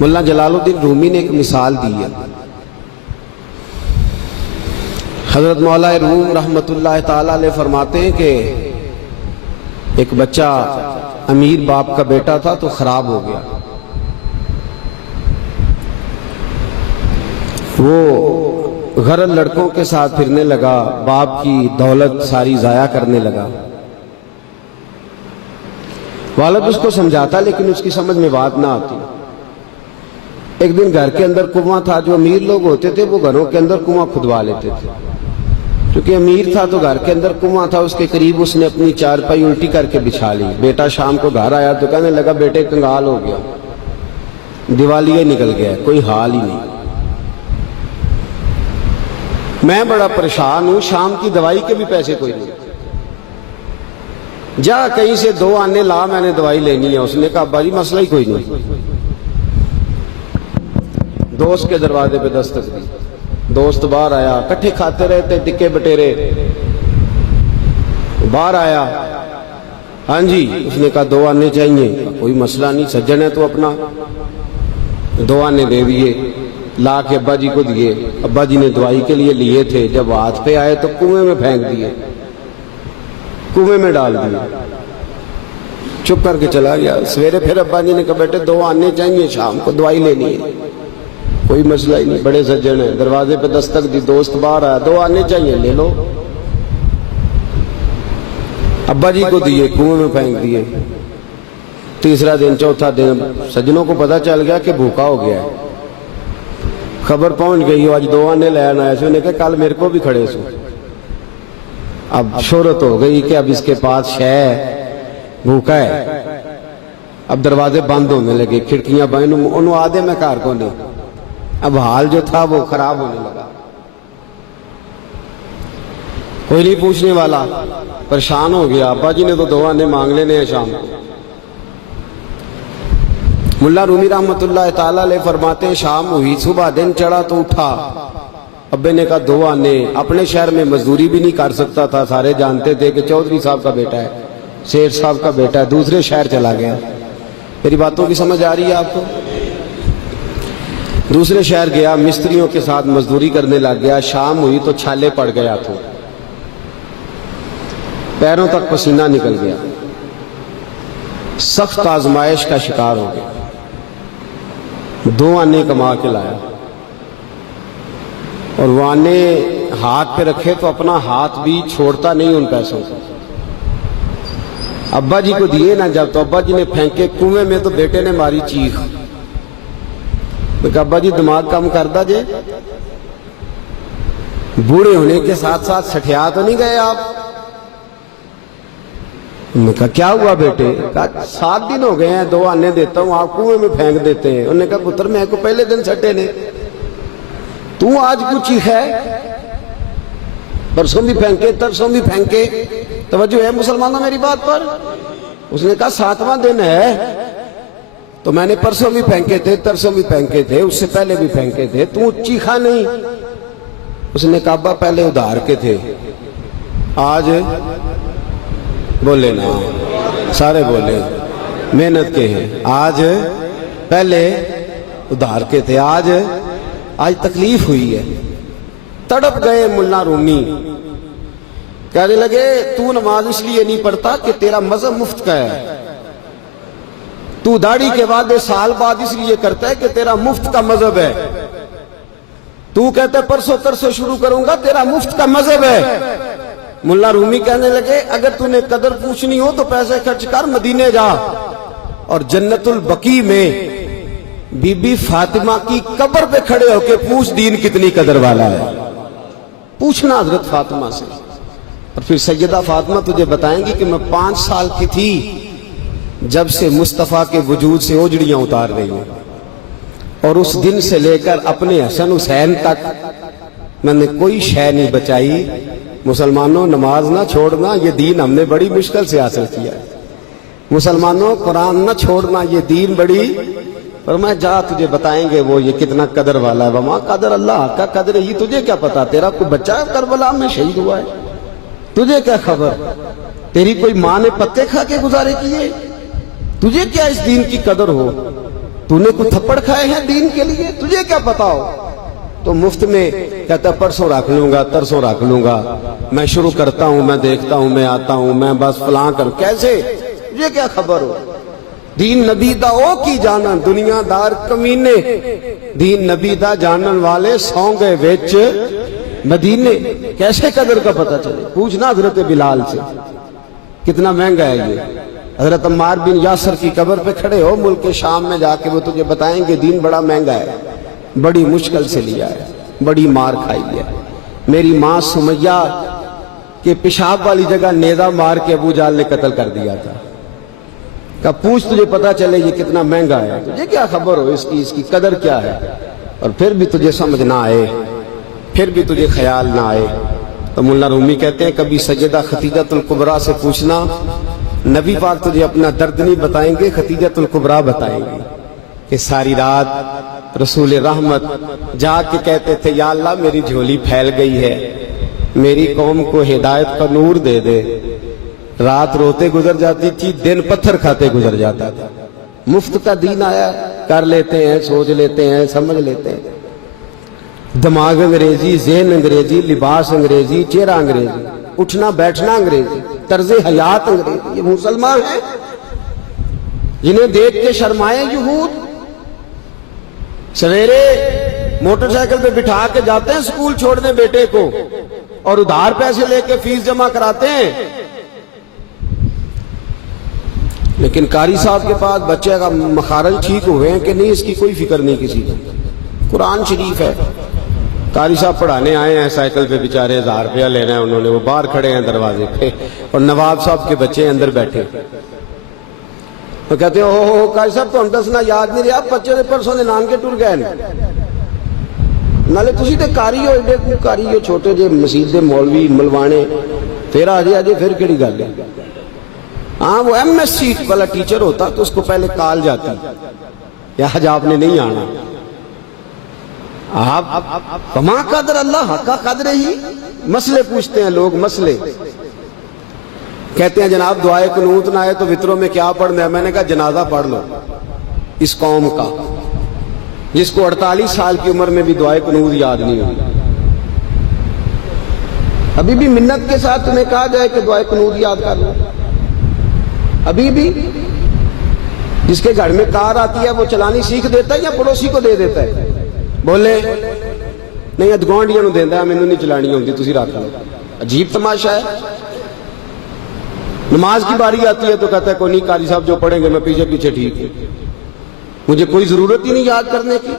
مولانا جلال الدین رومی نے ایک مثال دی ہے. حضرت مولا روم رحمت اللہ تعالی علیہ فرماتے ہیں کہ ایک بچہ امیر باپ کا بیٹا تھا تو خراب ہو گیا. وہ غرض لڑکوں کے ساتھ پھرنے لگا، باپ کی دولت ساری ضائع کرنے لگا. والد اس کو سمجھاتا لیکن اس کی سمجھ میں بات نہ آتی. ایک دن گھر کے اندر کنواں تھا. جو امیر لوگ ہوتے تھے وہ گھروں کے اندر کنواں کھدوا لیتے تھے. کیونکہ امیر تھا تو گھر کے اندر کنواں تھا، اس کے قریب اس نے اپنی چارپائی الٹی کر کے بچھا لی. بیٹا شام کو گھر آیا تو کہنے لگا بیٹے کنگال ہو گیا، دیوالیہ نکل گیا، کوئی حال ہی نہیں، میں بڑا پریشان ہوں، شام کی دوائی کے بھی پیسے کوئی نہیں، جا کہیں سے 2 آنے لا، میں نے دوائی لینی ہے. اس نے کہا ابا جی مسئلہ ہی کوئی نہیں. دوست کے دروازے پہ دستک دی. دوست باہر آیا، کٹھے کھاتے رہتے ٹکے بٹیرے. باہر آیا، ہاں جی. اس نے کہا 2 آنے چاہیے. کوئی مسئلہ نہیں، سجن ہے تو اپنا. 2 آنے دے دیے، لا کے ابا جی کو دیے. ابا جی نے دوائی کے لیے لیے تھے، جب ہاتھ پہ آئے تو کنویں میں پھینک دیے، کنویں میں ڈال دیے. چپ کر کے چلا گیا. سویرے پھر ابا جی نے کہا بیٹے 2 آنے چاہیے، شام کو دوائی لینی ہے. کوئی مسئلہ ہی نہیں، بڑے سجن ہیں. دروازے پہ دستک دی، دوست باہر آیا، 2 آنے چاہیے، لے لو. ابا جی کو دیے، کنویں میں پھینک دیے. تیسرا دن، چوتھا دن، سجنوں کو پتا چل گیا کہ بھوکا ہو گیا ہے. خبر پہنچ گئی، آج 2 آنے لے آنا ہے. نے کہا کل میرے کو بھی کھڑے سو. اب شہرت ہو گئی کہ اب اس کے پاس شے بھوکا ہے. اب دروازے بند ہونے لگے، کھڑکیاں بند. انہوں آدھے میں کار کو نہیں. اب حال جو تھا وہ خراب ہونے لگا. کوئی نہیں پوچھنے والا، پریشان ہو گیا. ابا جی نے تو 2 آنے مانگ لینے ہیں شام کو. ملا رومی رحمت اللہ تعالیٰ علیہ فرماتے ہیں شام ہوئی، صبح دن چڑھا تو اٹھا. ابے نے کہا 2 آنے. اپنے شہر میں مزدوری بھی نہیں کر سکتا تھا، سارے جانتے تھے کہ چودھری صاحب کا بیٹا ہے، سیٹھ صاحب کا بیٹا ہے. دوسرے شہر چلا گیا. میری باتوں کی سمجھ آ رہی ہے آپ کو؟ دوسرے شہر گیا، مستریوں کے ساتھ مزدوری کرنے لگ گیا. شام ہوئی تو چھالے پڑ گیا تھا، پیروں تک پسینہ نکل گیا. سخت آزمائش کا شکار ہو گیا. 2 آنے کما کے لایا اور وہ آنے ہاتھ پہ رکھے تو اپنا ہاتھ بھی چھوڑتا نہیں ان پیسوں کو. ابا جی کو دیے نا جب، تو ابا جی نے پھینکے کنویں میں تو بیٹے نے ماری چیخ. ابا جی دماغ کم کردہ جے، بوڑھے ہونے کے ساتھ ساتھ سٹھیا تو نہیں گئے آپ؟ انہوں نے کہا کیا ہوا بیٹے؟ کہا 7 دن ہو گئے ہیں، 2 آنے دیتا ہوں، آپ کنویں میں پھینک دیتے ہیں. انہوں نے کہا پتر میں کو پہلے دن سٹے نے، تو آج کچھ ہی ہے، پرسوں بھی پھینکے، ترسوں بھی پھینکے. توجہ ہے مسلمانوں میری بات پر؟ اس نے کہا 7واں دن ہے تو میں نے پرسوں بھی پھینکے تھے، ترسوں بھی پھینکے تھے، اس سے پہلے بھی پھینکے تھے، تو چیخا نہیں. اس نے کہا ابا پہلے ادھار کے تھے، آج بولے نا، سارے بولے محنت کے ہیں. آج پہلے ادھار کے تھے، آج تکلیف ہوئی ہے. تڑپ گئے ملا رومی. کہنے لگے تو نماز اس لیے نہیں پڑھتا کہ تیرا مذہب مفت کا ہے، تو داڑھی کے بعد سال بعد اس لیے کرتا ہے کہ تیرا مفت کا مذہب ہے. تو کہتا ہے پرسوں ترسوں شروع کروں گا، تیرا مفت کا مذہب ہے. ملا رومی کہنے لگے اگر تو نے قدر پوچھنی ہو تو پیسے خرچ کر، مدینے جا اور جنت البقیع میں بی بی فاطمہ کی قبر پہ کھڑے ہو کے پوچھ دین کتنی قدر والا ہے. پوچھنا حضرت فاطمہ سے. اور پھر سیدہ فاطمہ تجھے بتائیں گی کہ میں 5 سال کی تھی جب سے مصطفیٰ کے وجود سے اوجڑیاں اتار رہی ہوں، اور اس دن سے لے کر اپنے حسن حسین تک میں نے کوئی شے نہیں بچائی. مسلمانوں نماز نہ چھوڑنا، یہ دین ہم نے بڑی مشکل سے حاصل کیا ہے. مسلمانوں قرآن نہ چھوڑنا، یہ دین بڑی. اور میں جا تجھے بتائیں گے وہ یہ کتنا قدر والا ہے. وما قدر اللہ کا قدر ہی، تجھے کیا پتا؟ تیرا کوئی بچہ کربلا میں شہید ہوا ہے، تجھے کیا خبر؟ تیری کوئی ماں نے پتے کھا کے گزارے کیے؟ تجھے کیا اس دین کی قدر ہو؟ تو نے کوئی تھپڑ کھائے ہیں دین کے لیے؟ تجھے کیا پتا ہو؟ تو مفت میں کہتا پرسوں رکھ لوں گا، ترسوں رکھ لوں گا، میں شروع کرتا ہوں، میں دیکھتا ہوں، میں آتا ہوں، میں بس فلاں کر. کیسے؟ تجھے کیا خبر ہو؟ دین نبی دا او کی جانن دنیا دار کمینے، دین نبی دا جانن والے سو گئے وچ مدینے. کیسے قدر کا پتہ چلے؟ پوچھنا حضرت بلال سے کتنا مہنگا ہے یہ. حضرت عمار بن یاسر کی قبر پہ کھڑے ہو ملک شام میں جا کے، وہ تجھے بتائیں گے دین بڑا مہنگا ہے، بڑی مشکل سے لیا ہے، بڑی مار کھائی ہے. میری ماں سمیہ کے پیشاب والی جگہ نیزہ مار کے ابو جہل نے قتل کر دیا تھا. کہ پوچھ تجھے پتا چلے یہ کتنا مہنگا ہے. تجھے کیا خبر ہو اس کی قدر کیا ہے؟ اور پھر بھی تجھے سمجھ نہ آئے، پھر بھی تجھے خیال نہ آئے. تو مولا رومی کہتے ہیں کبھی سیدہ ختیجۃ الکبریٰ سے پوچھنا، نبی پاک تجھے اپنا درد نہیں بتائیں گے، ختیجۃ الکبریٰ بتائیں گے کہ ساری رات رسول رحمت جا کے کہتے تھے یا اللہ میری جھولی پھیل گئی ہے، میری قوم کو ہدایت کا نور دے دے. رات روتے گزر جاتی تھی، دن پتھر کھاتے گزر جاتا تھا. مفت کا دین آیا، کر لیتے ہیں، سوچ لیتے ہیں، سمجھ لیتے ہیں. دماغ انگریزی، ذہن انگریزی، لباس انگریزی، چہرہ انگریزی، اٹھنا بیٹھنا انگریزی، طرز حیات انگریزی. یہ مسلمان ہیں جنہیں دیکھ کے شرمائے یہود. سویرے موٹر سائیکل پہ بٹھا کے جاتے ہیں اسکول چھوڑنے بیٹے کو، اور ادھار پیسے لے کے فیس جمع کراتے ہیں. لیکن قاری صاحب کے پاس بچے کا مخارج ٹھیک ہوئے ہیں کہ نہیں اس کی کوئی فکر نہیں کسی کو. قرآن شریف ہے، قاری صاحب پڑھانے آئے ہیں سائیکل پہ بیچارے 1000 روپیہ لینا ہے انہوں نے، وہ باہر کھڑے ہیں دروازے پہ، اور نواب صاحب کے بچے اندر بیٹھے. تو کہتے ہیں اوہ قاری صاحب تو ہم دسنا یاد نہیں رہا، بچے دے پرسوں دے نان کے ٹر گئے نالے تسی تے قاری ہو، ایڈے کو قاری ہو، چھوٹے جے مسجد دے مولوی ملوانے، پھر آجے پھر کیڑی گل ہے. ہاں وہ ایم ایس سی والا ٹیچر ہوتا تو اس کو پہلے کال جاتی یا آج آپ نے نہیں آنا. آپ وما قدر اللہ حق قدر ہی. مسئلے پوچھتے ہیں لوگ، مسئلے کہتے ہیں جناب دعائے قنوت نہ آئے تو وطروں میں کیا پڑھنا ہے؟ میں نے کہا جنازہ پڑھ لو اس قوم کا جس کو 48 سال کی عمر میں بھی دعائے قنوت یاد نہیں ہوئی. ابھی بھی منت کے ساتھ تمہیں کہا جائے کہ دعائے قنوت یاد کر لو. ابھی بھی جس کے گھر میں کار آتی ہے وہ چلانی سیکھ دیتا ہے یا پڑوسی کو دے دیتا ہے؟ بولے نہیں ادگوانڈیاں نو دیندا ہے، مینوں نہیں چلانی ہوندی، تسی رکھ لو. عجیب تماشا ہے. نماز کی باری آتی ہے تو کہتا ہے کوئی نہیں قاری صاحب جو پڑھیں گے میں پیچھے پیچھے ٹھیک ہوں، مجھے کوئی ضرورت ہی نہیں یاد کرنے کی.